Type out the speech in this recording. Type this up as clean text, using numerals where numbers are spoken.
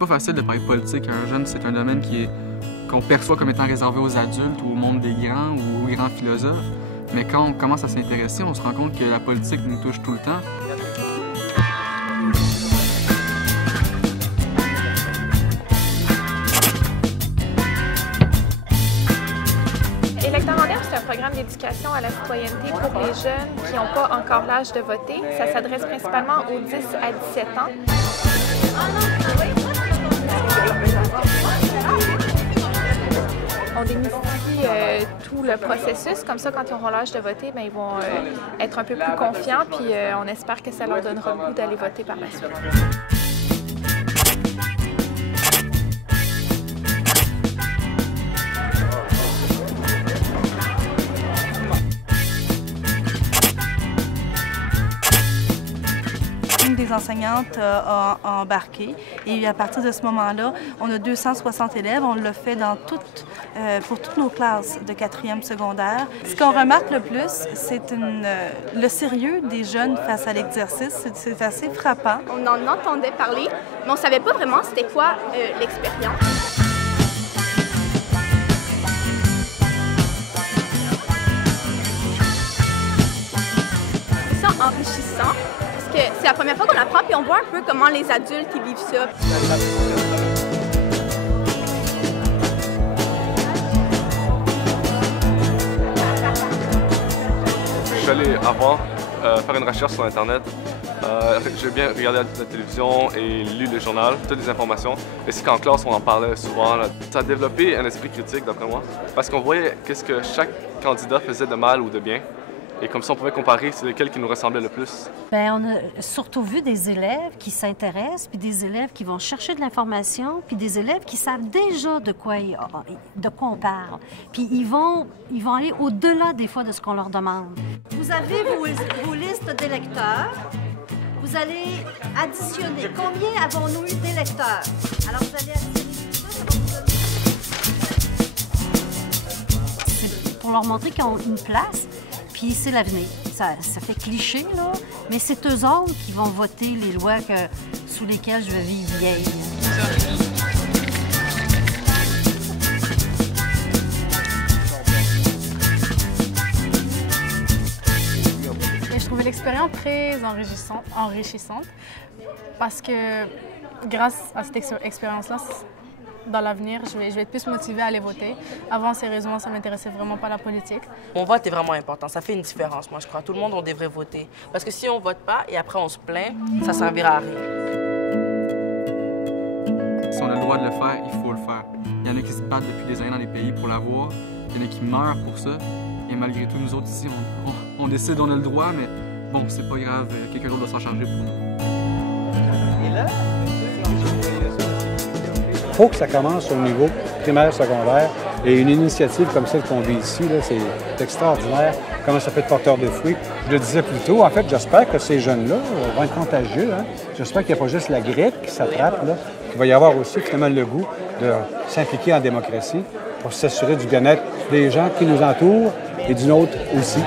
C'est pas facile de parler de politique à un jeune, c'est un domaine qu'on perçoit comme étant réservé aux adultes ou au monde des grands ou aux grands philosophes. Mais quand on commence à s'intéresser, on se rend compte que la politique nous touche tout le temps. Électeurs modernes, c'est un programme d'éducation à la citoyenneté pour les jeunes qui n'ont pas encore l'âge de voter. Ça s'adresse principalement aux 10 à 17 ans. On démystifie tout le processus, comme ça quand ils auront l'âge de voter, bien, ils vont être un peu plus confiants, puis on espère que ça leur donnera le goût d'aller voter par la suite. Une des enseignantes a embarqué et à partir de ce moment-là, on a 260 élèves. On l'a fait pour toutes nos classes de 4e secondaire. Ce qu'on remarque le plus, c'est le sérieux des jeunes face à l'exercice. C'est assez frappant. On en entendait parler, mais on ne savait pas vraiment c'était quoi l'expérience. C'est ça enrichissant. C'est la première fois qu'on apprend, puis on voit un peu comment les adultes ils vivent ça. Je suis allé avant faire une recherche sur Internet. J'ai bien regardé la télévision et lu le journal, toutes les informations. Et c'est qu'en classe, on en parlait souvent. Là. Ça a développé un esprit critique, d'après moi, parce qu'on voyait qu'est-ce que chaque candidat faisait de mal ou de bien. Et comme ça, on pouvait comparer c'est lequel qui nous ressemblait le plus. Bien, on a surtout vu des élèves qui s'intéressent, puis des élèves qui vont chercher de l'information, puis des élèves qui savent déjà de quoi on parle. Puis ils vont aller au-delà des fois de ce qu'on leur demande. Vous avez vos listes d'électeurs. Vous allez additionner. Combien avons-nous eu d'électeurs? Alors, vous allez additionner tout ça, ça va vous donner... C'est pour leur montrer qu'ils ont une place. Puis c'est l'avenir. Ça fait cliché, là, mais c'est eux autres qui vont voter les lois sous lesquelles je vais vivre vieille. Et je trouvais l'expérience très enrichissante parce que grâce à cette expérience-là, dans l'avenir, je vais être plus motivée à aller voter. Avant, sérieusement, ça ne m'intéressait vraiment pas à la politique. Mon vote est vraiment important. Ça fait une différence, moi, je crois. Tout le monde, on devrait voter. Parce que si on ne vote pas et après on se plaint, ça ne servira à rien. Si on a le droit de le faire, il faut le faire. Il y en a qui se battent depuis des années dans les pays pour l'avoir. Il y en a qui meurent pour ça. Et malgré tout, nous autres ici, on décide, on a le droit, mais bon, c'est pas grave. Quelqu'un d'autre doit s'en charger pour nous. Et là, il faut que ça commence au niveau primaire, secondaire. Et une initiative comme celle qu'on vit ici, c'est extraordinaire. Comment ça peut être porteur de fruits. Je le disais plus tôt, en fait, j'espère que ces jeunes-là vont être contagieux. Hein? J'espère qu'il n'y a pas juste la grippe qui s'attrape, qu'il va y avoir aussi finalement le goût de s'impliquer en démocratie pour s'assurer du bien-être des gens qui nous entourent et du nôtre aussi.